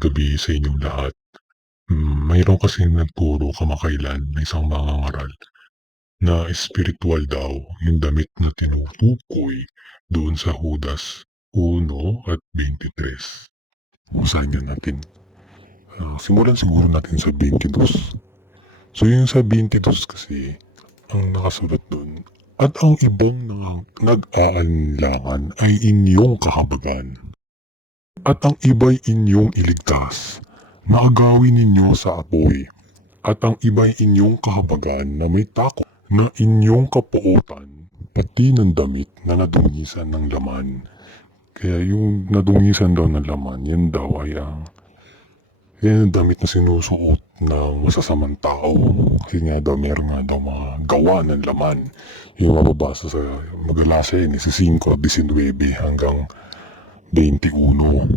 gabi sa inyong lahat. Mayroon kasi nagturo kamakailan na isang mangangaral na espiritual daw yung damit na tinutukoy doon sa Judas 1 at 23. Basahin nga natin. Simulan siguro natin sa 22. So yung sa 22 kasi, ang nakasulat doon, at ang ibang nag-aalinlangan ay inyong kahabagan. At ang iba'y inyong iligtas, na agawin ninyo sa apoy. At ang iba'y inyong kahabagan na may takot, na inyong kapuotan, pati ng damit na nadungisan ng laman. Kaya yung nadungisan daw ng laman, yan daw ay yan ang damit na sinusuot ng masasamang tao. Kasi nga daw, meron nga daw mga gawa ng laman. Yung mababasa sa Magalasya yun, si 5:19 hanggang 21.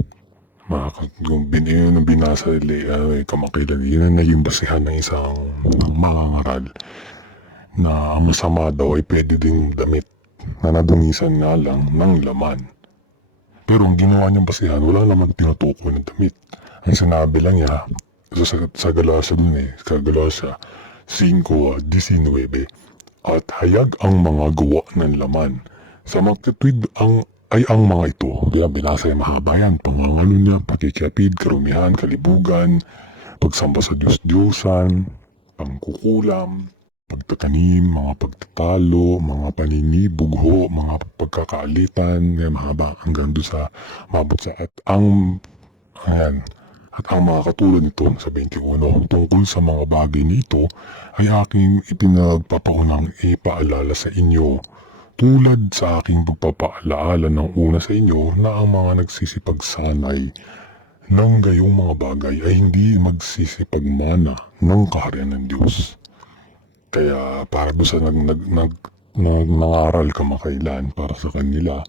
Yung binasa kamakailan, yun ang naging basihan ng isang mangangaral na ang masama daw ay pwede ding damit na nadungisan nga lang ng laman. Pero ang ginawa niyang basihan, wala naman tinutukoy ng damit. Ang sinabi lang niya, sa Galasya dun sa Galasya 5:19, at hayag ang mga gawa ng laman. Sa magtitwid ay ang mga ito. Kaya binasa yung mahaba yan. Pangangalo niya, pakikapid, karumihan, kalibugan, pagsamba sa Diyos-Diyosan, pangkukulam, pagtatanim, mga pagtatalo, mga paninibugho, mga pagkakaalitan, kaya mahaba hanggang doon sa mabot sa at ang mga katulad nito sa 21 tungkol sa mga bagay nito ay aking ipinagpapaunang ipaalala sa inyo, tulad sa aking pagpapaalaala ng una sa inyo na ang mga nagsisipagsanay ng gayong mga bagay ay hindi magsisipagmana ng kaharian ng Diyos. Kaya para doon sa nangaral kamakailan, para sa kanila,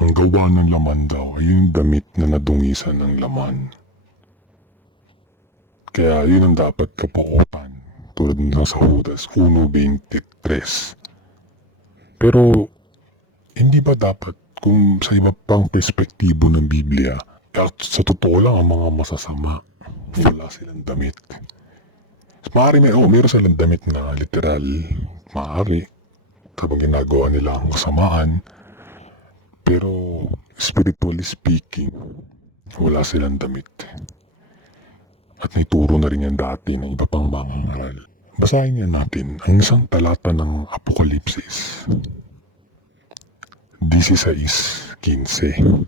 ang gawa ng laman daw ay yung damit na nadungisan ng laman. Kaya yun ang dapat kapuotan, tulad ng sa Judas 1:23. Pero hindi ba dapat kung sa iba pang perspektibo ng Biblia, at sa totoo lang ang mga masasama, wala silang damit. Maaari meron silang damit na literal, maaari, kapag ginagawa nila ang kasamaan, pero spiritually speaking, wala silang damit. At naituro na rin yan dati ng iba pang mangangaral. Basahin nga natin ang isang talata ng Apokalipsis 16:15.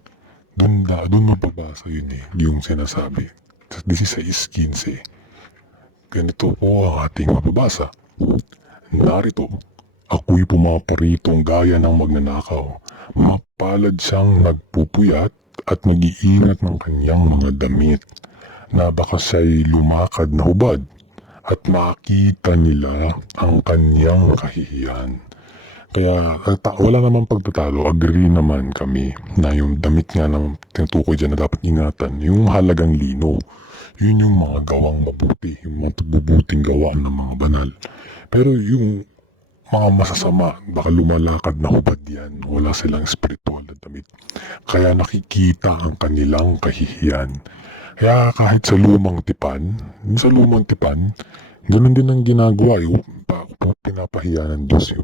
Doon mababasa yun yung sinasabi. 16:15. Ganito po ang ating mababasa. Narito, ako'y pumaparitong gaya ng magnanakaw. Mapalad siyang nagpupuyat at nag-iingat ng kanyang mga damit, na baka siya'y lumakad na hubad at makita nila ang kanyang kahihiyan. Kaya wala namang pagtatalo, agree naman kami na yung damit nga ng tinutukoy dyan na dapat ingatan, yung halagang lino. Yun yung mga gawang mabuti, yung mga mabubuting gawa ng mga banal. Pero yung mga masasama, baka lumalakad na hubad yan, wala silang spiritual na damit. Kaya nakikita ang kanilang kahihiyan. Kaya kahit sa lumang tipan, ganun din ang ginagawa. Pinapahiya ng Diyos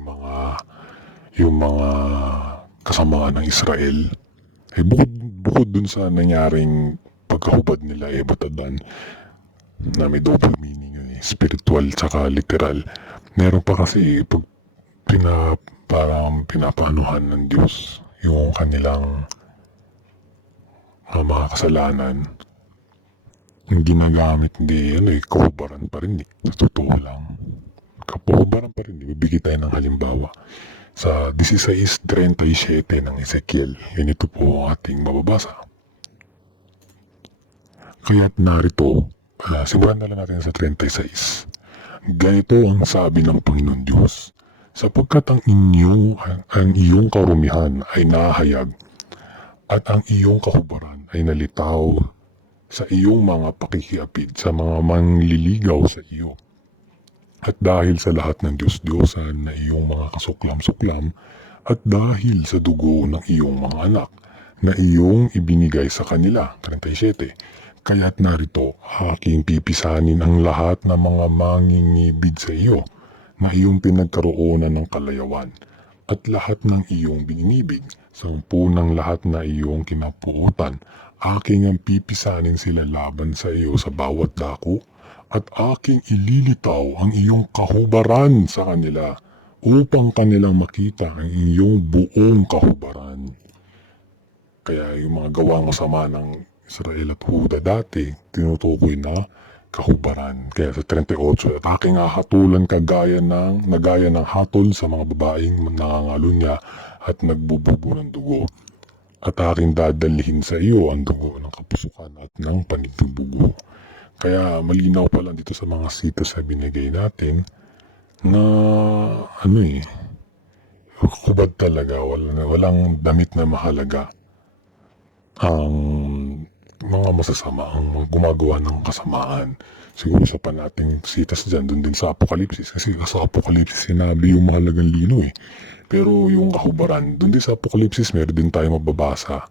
yung mga kasamaan ng Israel. Bukod dun sa nangyaring pagkahubad nila Batadan, na may double meaning yun spiritual tsaka literal. Meron pa kasi parang pinapaanuhan ng Diyos yung kanilang mga kasalanan. Yung ginagamit kahubaran pa rin sa totoo lang. Kahubaran pa rin, bibigay tayo ng halimbawa. Sa 16:37 ng Ezekiel, ito po ang ating mababasa. Kaya't narito, simulan na lang natin sa 36. Ganito ang sabi ng Panginoon Diyos, sapagkat ang iyong karumihan ay nahayag, at ang iyong kahubaran ay nalitaw sa iyong mga pakikiapid sa mga mangliligaw sa iyo. At dahil sa lahat ng Diyos-Diyosan na iyong mga kasuklam-suklam, at dahil sa dugo ng iyong mga anak na iyong ibinigay sa kanila, 37, Kaya't narito, aking pipisanin ang lahat ng mga mangingibig sa iyo na iyong pinagkaroonan ng kalayawan at lahat ng iyong bininibig, sampunang lahat na iyong kinapuutan, aking ang pipisanin sila laban sa iyo sa bawat dako at aking ililitaw ang iyong kahubaran sa kanila upang kanilang makita ang iyong buong kahubaran. Kaya yung mga gawang masama ng Israel at Huda dati, tinutukoy na kahubaran. Kaya sa 38, at aking hahatulan nagaya ng hatol sa mga babaeng nangangalunya at nagbububo ng dugo. At aking dadalhin sa iyo ang dugo ng kapusukan at ng panigdubugo. Kaya malinaw pa lang dito sa mga sitas na binigay natin na hubad talaga, walang damit na mahalaga ang mga masasama, ang mga gumagawa ng kasamaan. Siguro sa pa nating sitas dyan, dun din sa Apokalipsis. Kasi sa Apokalipsis sinabi yung mahalagang lino eh. Pero yung kahubaran, dun din sa Apokalipsis, meron din tayo mababasa.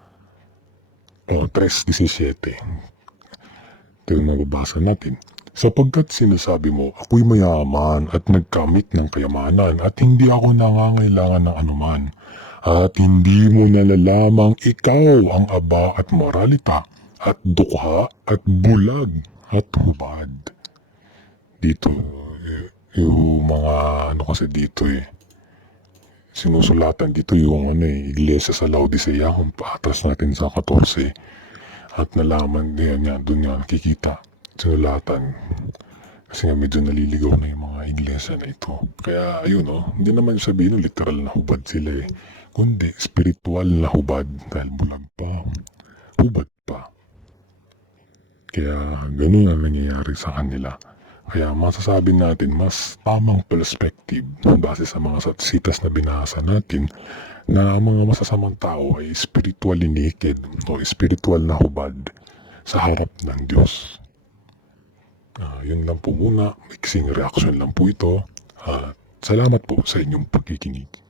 3:17. Ito yung mababasa natin. Sapagkat sinasabi mo, ako'y mayaman at nagkamit ng kayamanan at hindi ako nangangailangan ng anuman. At hindi mo nalalamang ikaw ang aba at moralita at dukha at bulag at hubad. Dito, yung mga kasi dito sinusulatan dito yung iglesia sa Laodicea kung paatras natin sa 14. At nalaman din yan, doon yan nakikita, sinulatan. Kasi nga medyo naliligaw na yung mga iglesia na ito. Kaya ayun hindi naman sabihin literal na hubad sila kundi spiritual na hubad dahil bulag pa, hubad pa. Kaya ganun ang nangyayari sa kanila. Kaya masasabi natin mas tamang perspective base sa mga sitas na binasa natin na ang mga masasamang tao ay spiritually naked o spiritual na hubad sa harap ng Diyos. Yun lang po muna, mixing reaction lang po ito. Salamat po sa inyong pagkikinig.